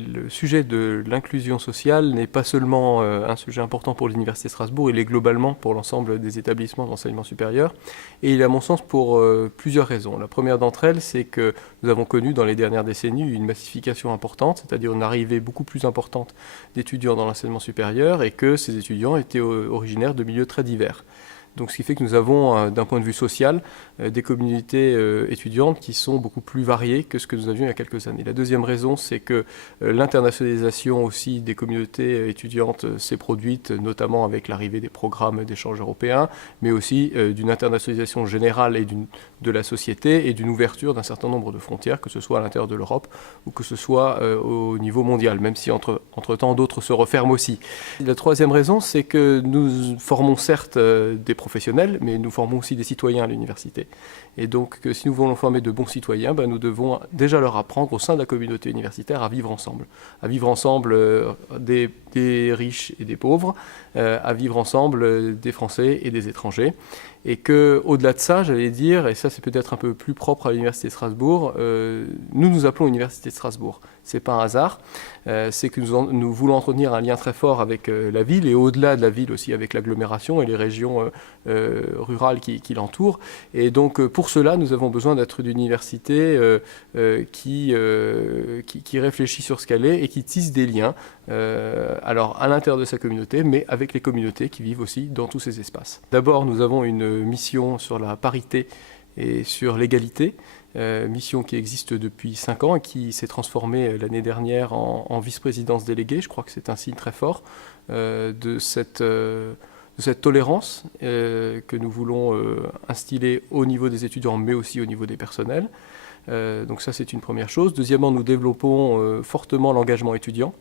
Le sujet de l'inclusion sociale n'est pas seulement un sujet important pour l'Université de Strasbourg, il est globalement pour l'ensemble des établissements d'enseignement supérieur. Et il est à mon sens pour plusieurs raisons. La première d'entre elles, c'est que nous avons connu dans les dernières décennies une massification importante, c'est-à-dire une arrivée beaucoup plus importante d'étudiants dans l'enseignement supérieur et que ces étudiants étaient originaires de milieux très divers. Donc, ce qui fait que nous avons, d'un point de vue social, des communautés étudiantes qui sont beaucoup plus variées que ce que nous avions il y a quelques années. La deuxième raison, c'est que l'internationalisation aussi des communautés étudiantes s'est produite, notamment avec l'arrivée des programmes d'échange européens, mais aussi d'une internationalisation générale de la société et d'une ouverture d'un certain nombre de frontières, que ce soit à l'intérieur de l'Europe ou que ce soit au niveau mondial, même si entre-temps d'autres se referment aussi. La troisième raison, c'est que nous formons certes des professionnels, mais nous formons aussi des citoyens à l'université. Et donc, si nous voulons former de bons citoyens, nous devons déjà leur apprendre au sein de la communauté universitaire à vivre ensemble des riches et des pauvres, à vivre ensemble des Français et des étrangers. Et qu'au-delà de ça, j'allais dire, et ça c'est peut-être un peu plus propre à l'Université de Strasbourg, nous nous appelons Université de Strasbourg. C'est pas un hasard, c'est que nous voulons entretenir un lien très fort avec la ville et au-delà de la ville aussi avec l'agglomération et les régions rurales qui l'entourent. Et donc pour cela, nous avons besoin d'être une université qui réfléchit sur ce qu'elle est et qui tisse des liens, alors à l'intérieur de sa communauté, mais avec les communautés qui vivent aussi dans tous ces espaces. D'abord, nous avons une mission sur la parité et sur l'égalité, mission qui existe depuis 5 ans et qui s'est transformée l'année dernière en vice-présidence déléguée. Je crois que c'est un signe très fort de cette tolérance que nous voulons instiller au niveau des étudiants, mais aussi au niveau des personnels. Donc ça, c'est une première chose. Deuxièmement, nous développons fortement l'engagement étudiant.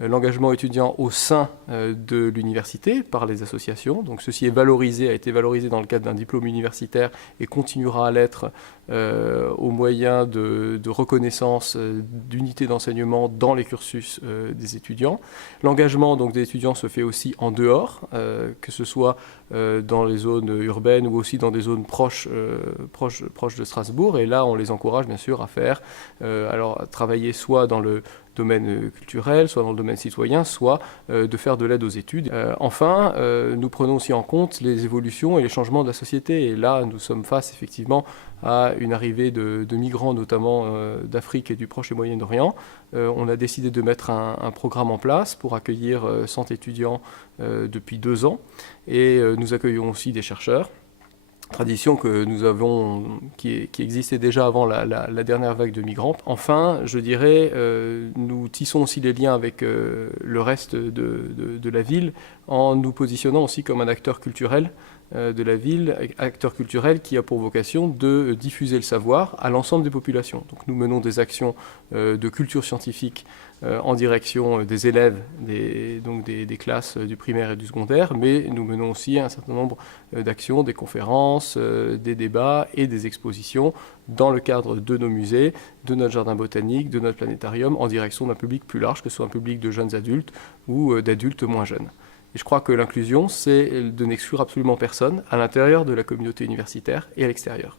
L'engagement étudiant au sein de l'université par les associations. Donc ceci est valorisé, a été valorisé dans le cadre d'un diplôme universitaire et continuera à l'être au moyen de reconnaissance d'unités d'enseignement dans les cursus des étudiants. L'engagement donc des étudiants se fait aussi en dehors, que ce soit dans les zones urbaines ou aussi dans des zones proches de Strasbourg. Et là, on les encourage bien sûr à faire, à travailler soit dans le domaine culturel, soit dans le domaine citoyen, soit de faire de l'aide aux études. Enfin, nous prenons aussi en compte les évolutions et les changements de la société. Et là, nous sommes face effectivement à une arrivée de migrants, notamment d'Afrique et du Proche et Moyen-Orient. On a décidé de mettre un programme en place pour accueillir 100 étudiants depuis 2 ans. Et nous accueillons aussi des chercheurs. Tradition que nous avons, qui existait déjà avant la dernière vague de migrants. Enfin, je dirais, nous tissons aussi les liens avec le reste de la ville en nous positionnant aussi comme un acteur culturel de la ville, acteur culturel qui a pour vocation de diffuser le savoir à l'ensemble des populations. Donc nous menons des actions de culture scientifique en direction des élèves des classes du primaire et du secondaire, mais nous menons aussi un certain nombre d'actions, des conférences, des débats et des expositions dans le cadre de nos musées, de notre jardin botanique, de notre planétarium, en direction d'un public plus large, que ce soit un public de jeunes adultes ou d'adultes moins jeunes. Et je crois que l'inclusion, c'est de n'exclure absolument personne à l'intérieur de la communauté universitaire et à l'extérieur.